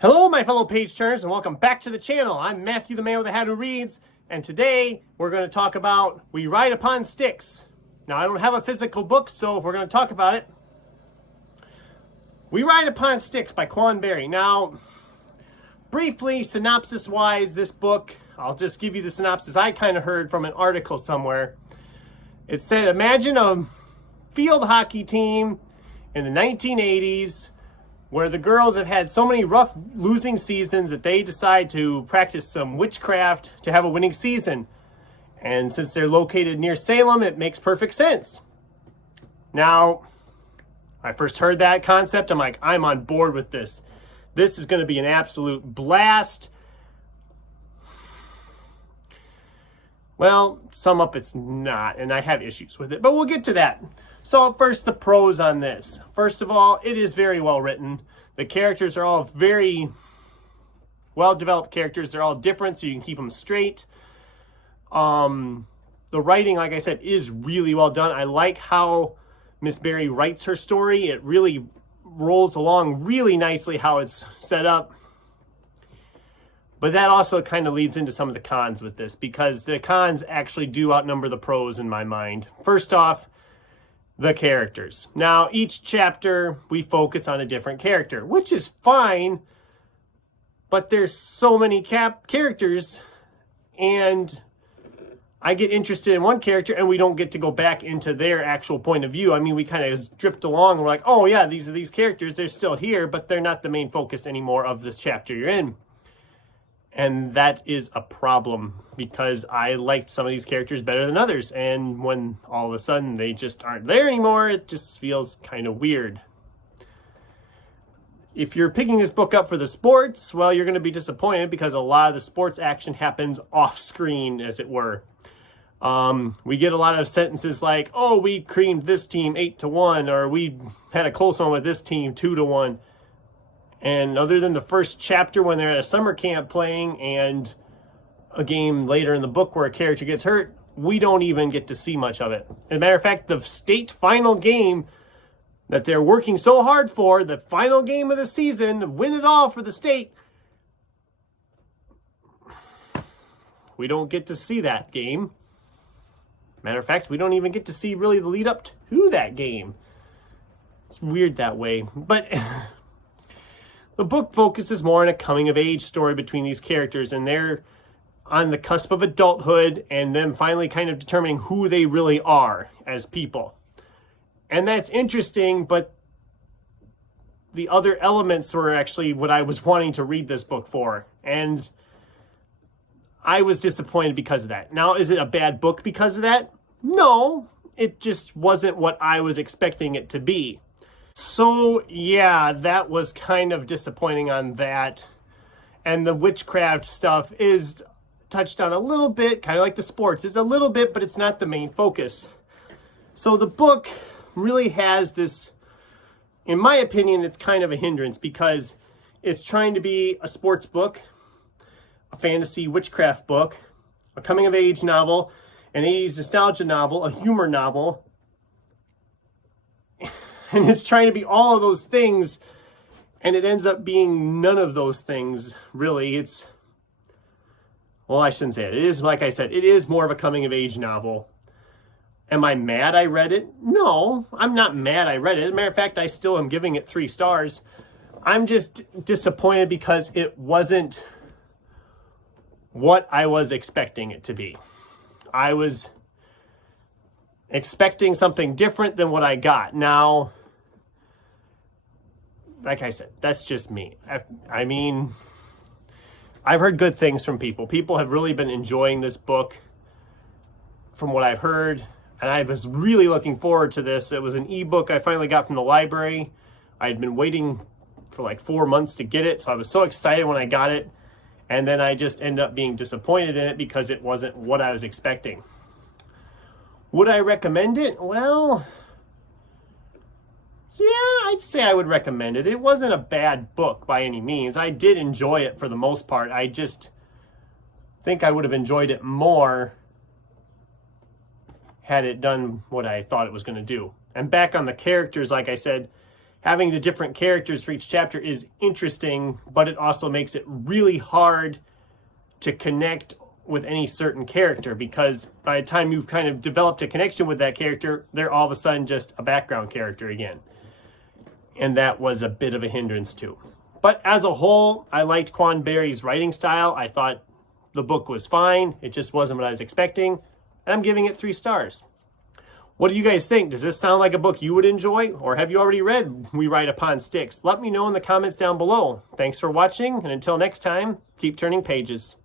Hello, my fellow page turners, and welcome back to the channel. I'm Matthew, the man with the hat who reads, and today we're going to talk about We Ride Upon Sticks. Now, I don't have a physical book, so if we're going to talk about it, We Ride Upon Sticks by Quan Barry. Now, briefly, synopsis-wise, this book, I'll just give you the synopsis I kind of heard from an article somewhere. It said, imagine a field hockey team in the 1980s where the girls have had so many rough losing seasons that they decide to practice some witchcraft to have a winning season. And since they're located near Salem, it makes perfect sense. Now, I first heard that concept, I'm like, I'm on board with this. This is going to be an absolute blast. Well, sum up, it's not, and I have issues with it, but we'll get to that. So first, the pros on this. First of all, it is very well written. The characters are all very well-developed characters. They're all different, so you can keep them straight. The writing, like I said, is really well done. I like how Miss Barry writes her story. It really rolls along really nicely how it's set up. But that also kind of leads into some of the cons with this, because the cons actually do outnumber the pros in my mind. First off, the characters. Now, each chapter we focus on a different character, which is fine, but there's so many characters, and I get interested in one character and we don't get to go back into their actual point of view. I mean, we kind of drift along and we're like, oh yeah, these are these characters, they're still here, but they're not the main focus anymore of this chapter you're in. And that is a problem, because I liked some of these characters better than others. And when all of a sudden they just aren't there anymore, it just feels kind of weird. If you're picking this book up for the sports, well, you're going to be disappointed, because a lot of the sports action happens off screen, as it were. We get a lot of sentences like, oh, we creamed this team 8-1, or we had a close one with this team 2-1. And other than the first chapter when they're at a summer camp playing, and a game later in the book where a character gets hurt, we don't even get to see much of it. As a matter of fact, the state final game that they're working so hard for, the final game of the season, win it all for the state, we don't get to see that game. Matter of fact, we don't even get to see really the lead up to that game. It's weird that way, but the book focuses more on a coming-of-age story between these characters, and they're on the cusp of adulthood and then finally kind of determining who they really are as people. And that's interesting, but the other elements were actually what I was wanting to read this book for, and I was disappointed because of that. Now, is it a bad book because of that? No, it just wasn't what I was expecting it to be. So, yeah, that was kind of disappointing on that. And the witchcraft stuff is touched on a little bit, kind of like the sports. It's a little bit, but it's not the main focus. So the book really has this, in my opinion, it's kind of a hindrance, because it's trying to be a sports book, a fantasy witchcraft book, a coming-of-age novel, an 80s nostalgia novel, a humor novel. And it's trying to be all of those things, and it ends up being none of those things, really. It's, well, I shouldn't say it. It is, like I said, it is more of a coming-of-age novel. Am I mad I read it? No, I'm not mad I read it. As a matter of fact, I still am giving it 3 stars. I'm just disappointed because it wasn't what I was expecting it to be. I was expecting something different than what I got. Now, like I said, that's just me. I mean, I've heard good things from people. People have really been enjoying this book from what I've heard, and I was really looking forward to this. It was an ebook I finally got from the library. I had been waiting for like 4 months to get it, so I was so excited when I got it, and then I just ended up being disappointed in it because it wasn't what I was expecting. Would I recommend it? Well, yeah, I'd say I would recommend it. It wasn't a bad book by any means. I did enjoy it for the most part. I just think I would have enjoyed it more had it done what I thought it was going to do. And back on the characters, like I said, having the different characters for each chapter is interesting, but it also makes it really hard to connect with any certain character, because by the time you've kind of developed a connection with that character, they're all of a sudden just a background character again. And that was a bit of a hindrance too. But as a whole, I liked Quan Barry's writing style. I thought the book was fine. It just wasn't what I was expecting. And I'm giving it 3 stars. What do you guys think? Does this sound like a book you would enjoy? Or have you already read We Ride Upon Sticks? Let me know in the comments down below. Thanks for watching, and until next time, keep turning pages.